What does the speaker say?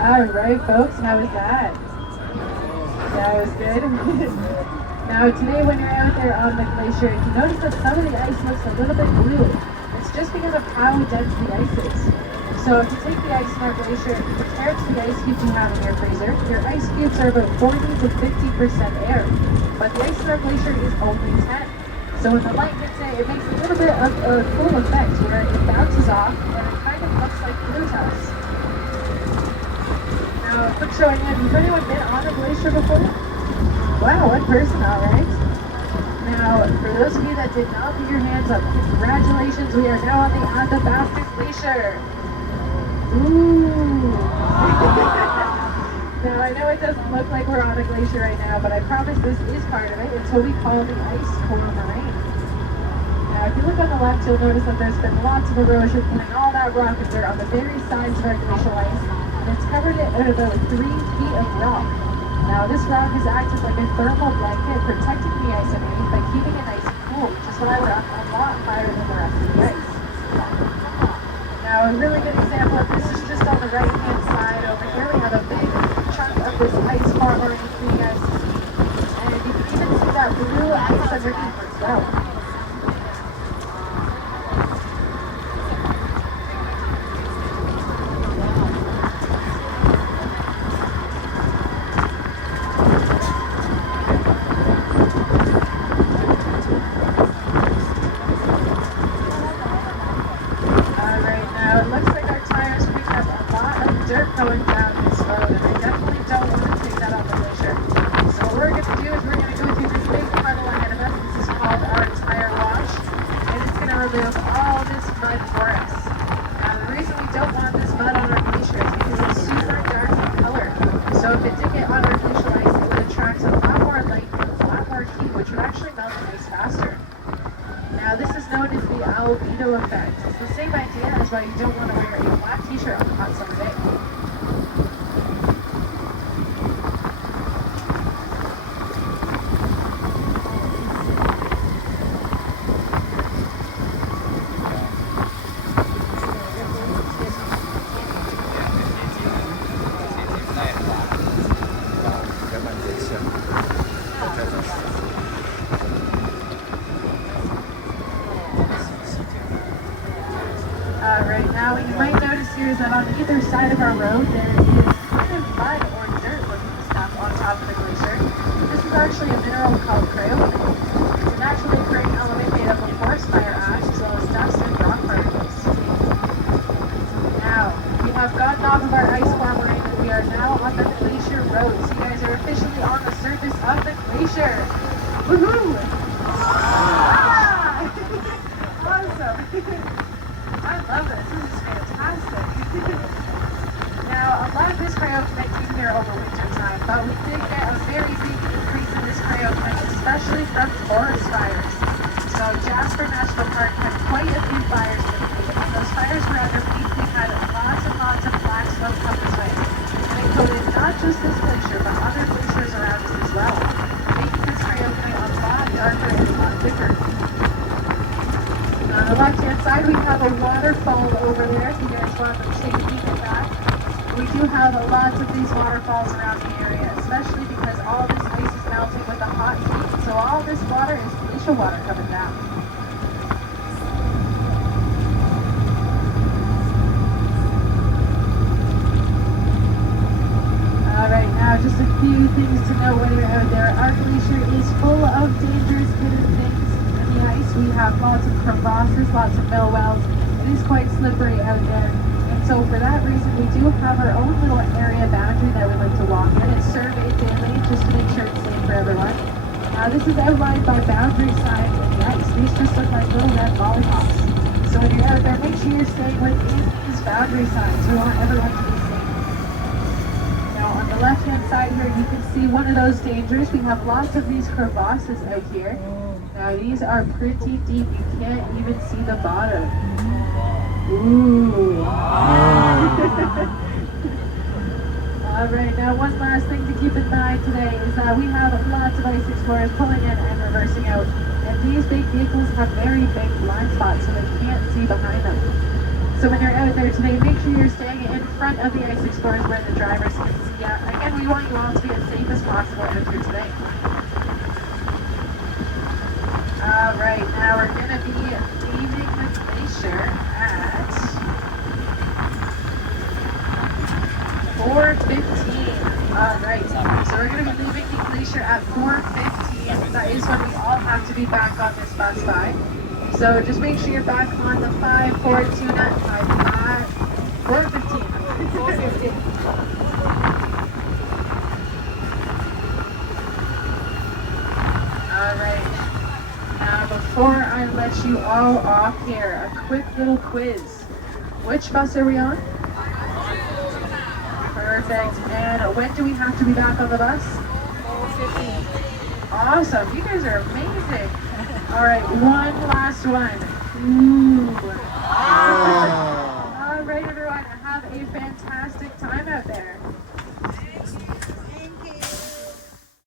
All right, folks, how was that? That was good. Now, today when you're out there on the glacier, you notice that some of the ice looks a little bit blue. It's just because of how dense the ice is. So if you take the ice in our glacier and you compare it to the ice cubes you have in your freezer, your ice cubes are about 40 to 50% air. But the ice in our glacier is only 10. So when the light hits it, it makes a little bit of a cool effect where it bounces off and it kind of looks like glue to us. Now, a quick showing you, has anyone been on a glacier before? Wow, one person, alright. Now, for those of you that did not put your hands up, congratulations, we are now on the Baptist Glacier. Ooh. Now, I know it doesn't look like we're on a glacier right now, but I promise this is part of it. It's what we call the ice core moraine. Now, if you look on the left, you'll notice that there's been lots of erosion putting all that rock and dirt on the very sides of our glacial ice, and it's covered it in about 3 feet of rock. Now, this rock has acted like a thermal blanket, protecting the ice underneath by keeping it nice and cool, which is why we're up a lot higher than the rest of the ice. Now, a really good example of this is just on the right-hand side over here. We have a big chunk of this ice core moraine for you guys to see, and you can even see that blue ice underneath as well. Going down this road, and I definitely don't want to take that on the glacier. So what we're going to do is we're going to go through this big puddle ahead of us. This is called our tire wash, and it's going to remove all this mud for us. Now, the reason we don't want this mud on our glacier is because it's super dark in color. So if it did get on our glacial ice, it would attract a lot more light and a lot more heat, which would actually melt the ice faster. Now, this is known as the albedo effect. It's the same idea as why you don't want to wear a black t-shirt on a hot summer day. Right now, what you might notice here is that on either side of our road, there is kind of mud or dirt looking stuff on top of the glacier. This is actually a mineral called cryolite. It's a naturally occurring element made up of forest fire ash as well as dust and rock particles. Now, we have gotten off of our ice core moraine and we are now on the glacier road. So you guys are officially on the surface of the glacier. Woohoo! Ah! Awesome! I love this. This is fantastic. Now, a lot of this cryogenic came here over winter time, but we did get a very big increase in this cryogenic, especially from forest fires. So Jasper National Park had quite a few fires lately, and those fires were underneath. We had lots and lots of black smoke come this way. And it coated not just this glacier, but other glaciers around us as well, making this cryogenic a lot darker and a lot thicker. On the left-hand side, we have a waterfall over there, if you guys want to take a peek at that. We do have lots of these waterfalls around the area, especially because all this ice is melting with the hot heat, so all this water is glacial water coming down. Alright, now just a few things to know when you're out there. Our glacier is full of dangerous hidden things. Ice. We have lots of crevasses, lots of mill wells. It is quite slippery out there. And so for that reason, we do have our own little area boundary that we like to walk in. It's surveyed daily just to make sure it's safe for everyone. This is outlined by boundary signs in the ice. These just look like little red lollipops. So when you're out there, make sure you're staying within these boundary signs. We want everyone to be safe. Now on the left-hand side here, you can see one of those dangers. We have lots of these crevasses out here. Now these are pretty deep, you can't even see the bottom. Ooh. Alright, now one last thing to keep in mind today is that we have lots of ice explorers pulling in and reversing out. And these big vehicles have very big blind spots so they can't see behind them. So when you're out there today, make sure you're staying in front of the Ice Explorers where the drivers can see you. Again, we want you all to be as safe as possible out here today. Alright, now we're going to be leaving the glacier at 4:15. Alright, so we're going to be leaving the glacier at 4:15. That is when we all have to be back on this bus by. So just make sure you're back on the 5:42 net 4:15. 4:15. Alright. Now before I let you all off here, a quick little quiz. Which bus are we on? Perfect. And when do we have to be back on the bus? 4:15. Awesome. You guys are amazing. All right, one last one. Ooh. All right, everyone. Have a fantastic time out there.